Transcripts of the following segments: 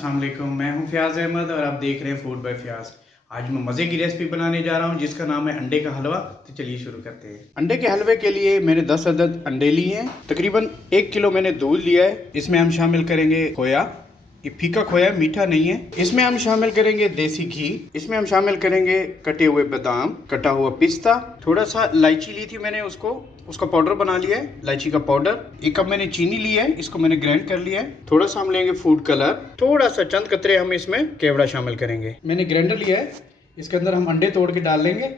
अस्सलाम वालेकुम, मैं हूं फ़याज़ अहमद और आप देख रहे हैं फूड बाय फ़याज़। आज मैं मज़े की रेसिपी बनाने जा रहा हूं जिसका नाम है अंडे का हलवा। तो चलिए शुरू करते हैं। अंडे के हलवे के लिए मैंने 10 अदद अंडे लिए हैं। तकरीबन 1 किलो मैंने दूध लिया है। इसमें हम शामिल करेंगे खोया। ये फीका खोया, मीठा नहीं है। इसमें हम शामिल करेंगे देसी घी। इसमें हम शामिल करेंगे कटे हुए बादाम, कटा हुआ पिस्ता, थोड़ा सा इलायची ली थी मैंने, उसका पाउडर बना लिया है, इलायची का पाउडर। 1 कप मैंने चीनी ली है, इसको मैंने ग्राइंड कर लिया है। थोड़ा सा हम लेंगे फूड कलर, थोड़ा सा चंद कतरे हम इसमें केवड़ा शामिल करेंगे। मैंने ग्राइंडर लिया है, इसके अंदर हम अंडे तोड़ के डाल लेंगे।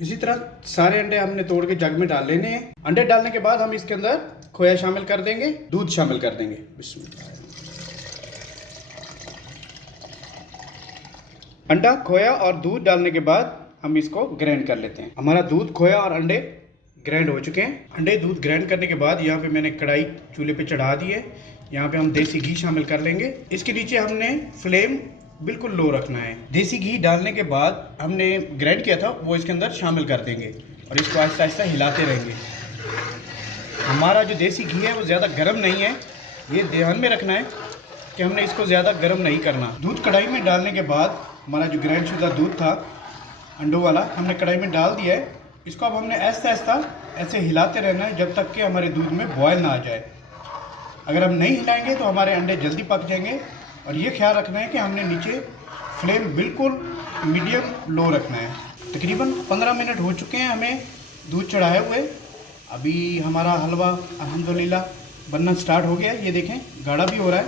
इसी तरह सारे अंडे हमने तोड़ के जग में डाल लेने हैं। अंडे डालने के बाद हम इसके अंदर खोया शामिल कर देंगे, दूध शामिल कर देंगे। बिस्मिल्लाह। अंडा, खोया और दूध डालने के बाद हम इसको ग्राइंड कर लेते हैं। हमारा दूध, खोया और अंडे ग्राइंड हो चुके हैं। अंडे दूध ग्राइंड करने के बाद यहाँ पे मैंने कढ़ाई चूल्हे पे चढ़ा दी है। यहाँ पे हम देसी घी शामिल कर लेंगे। इसके नीचे हमने फ्लेम बिल्कुल लो रखना है। देसी घी डालने के बाद हमने ग्राइंड किया था वो इसके अंदर शामिल कर देंगे और इसको आहिस्ता आहिस्ता हिलाते रहेंगे। हमारा जो देसी घी है वो ज़्यादा गर्म नहीं है, ये ध्यान में रखना है कि हमने इसको ज़्यादा गर्म नहीं करना। दूध कढ़ाई में डालने के बाद हमारा जो ग्राइंड शुदा दूध था अंडों वाला, हमने कढ़ाई में डाल दिया है। इसको अब हमने आहिस्ता आहिस्ता ऐसे हिलाते रहना है जब तक कि हमारे दूध में बॉयल ना आ जाए। अगर हम नहीं हिलाएंगे तो हमारे अंडे जल्दी पक जाएंगे। और ये ख्याल रखना है कि हमने नीचे फ्लेम बिल्कुल मीडियम लो रखना है। तकरीबन 15 मिनट हो चुके हैं हमें दूध चढ़ाए हुए। अभी हमारा हलवा अल्हम्दुलिल्लाह बनना स्टार्ट हो गया है। ये देखें, गाढ़ा भी हो रहा है।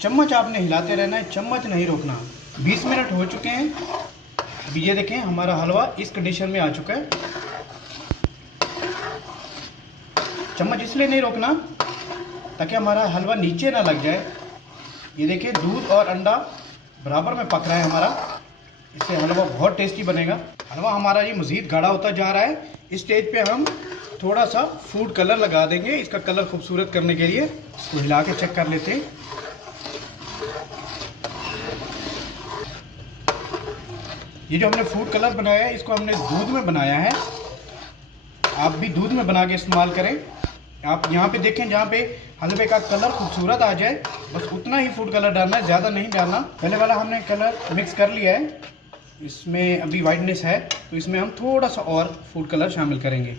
चम्मच आपने हिलाते रहना है, चम्मच नहीं रोकना। 20 मिनट हो चुके हैं। अभी ये देखें, हमारा हलवा इस कंडीशन में आ चुका है। चम्मच इसलिए नहीं रोकना ताकि हमारा हलवा नीचे ना लग जाए। ये देखिए, दूध और अंडा बराबर में पक रहा है हमारा। इससे हलवा बहुत टेस्टी बनेगा। हलवा हमारा ये मज़ीद गाढ़ा होता जा रहा है। इस स्टेज पे हम थोड़ा सा फूड कलर लगा देंगे, इसका कलर खूबसूरत करने के लिए। इसको हिला के चेक कर लेते हैं। ये जो हमने फूड कलर बनाया है इसको हमने दूध में बनाया है। आप भी दूध में बना के इस्तेमाल करें। आप यहाँ पे देखें, जहाँ पे हलवे का कलर खूबसूरत आ जाए बस उतना ही फूड कलर डालना है, ज़्यादा नहीं डालना। पहले वाला हमने कलर मिक्स कर लिया है, इसमें अभी वाइटनेस है तो इसमें हम थोड़ा सा और फूड कलर शामिल करेंगे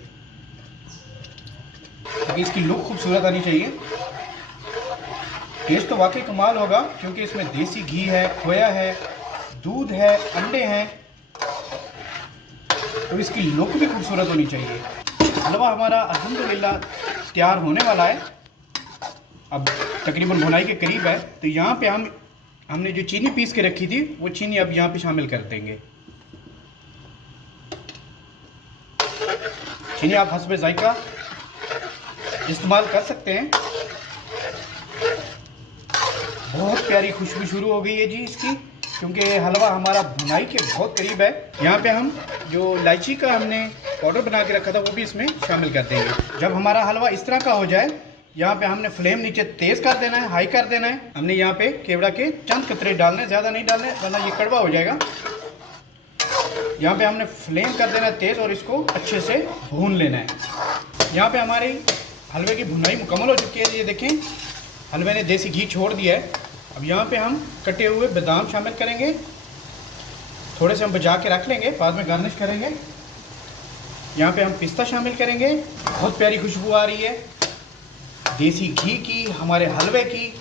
ताकि इसकी लुक खूबसूरत आनी चाहिए। टेस्ट तो वाकई कमाल होगा क्योंकि इसमें देसी घी है, खोया है, दूध है, अंडे हैं, तो इसकी लुक भी खूबसूरत होनी चाहिए। हलवा हमारा अल्हम्दुलिल्लाह तैयार होने वाला है, अब तकरीबन भुनाई के करीब है। तो यहाँ पे हमने जो चीनी पीस के रखी थी वो चीनी अब यहाँ पे शामिल कर देंगे। चीनी आप हस्बे जायका इस्तेमाल कर सकते हैं। बहुत प्यारी खुशबू शुरू हो गई है जी इसकी, क्योंकि हलवा हमारा भुनाई के बहुत करीब है। यहाँ पे हम जो इलायची का हमने पाउडर बना के रखा था वो भी इसमें शामिल कर देंगे। जब हमारा हलवा इस तरह का हो जाए, यहाँ पे हमने फ्लेम नीचे तेज़ कर देना है, हाई कर देना है। हमने यहाँ पे केवड़ा के चंद कतरे डालने, ज़्यादा नहीं डालने वरना ये कड़वा हो जाएगा। यहाँ पे हमने फ्लेम कर देना है तेज़ और इसको अच्छे से भून लेना है। यहाँ पे हमारी हलवे की भुनाई मुकम्मल हो चुकी है। ये देखें, हलवे ने देसी घी छोड़ दिया है। अब यहाँ पे हम कटे हुए बादाम शामिल करेंगे। थोड़े से हम बचा के रख लेंगे, बाद में गार्निश करेंगे। यहाँ पे हम पिस्ता शामिल करेंगे। बहुत प्यारी खुशबू आ रही है देसी घी की, हमारे हलवे की।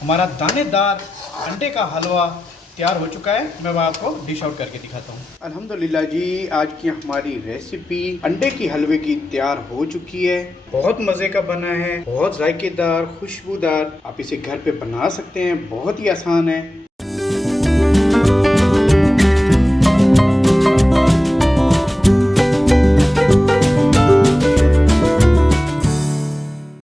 हमारा दानेदार अंडे का हलवा तैयार हो चुका है। मैं आपको डिश आउट करके दिखाता हूँ। अल्हम्दुलिल्लाह जी, आज की हमारी रेसिपी अंडे की हलवे की तैयार हो चुकी है। बहुत मज़े का बना है, बहुत जायकेदार, खुशबूदार। आप इसे घर पे बना सकते हैं, बहुत ही आसान है।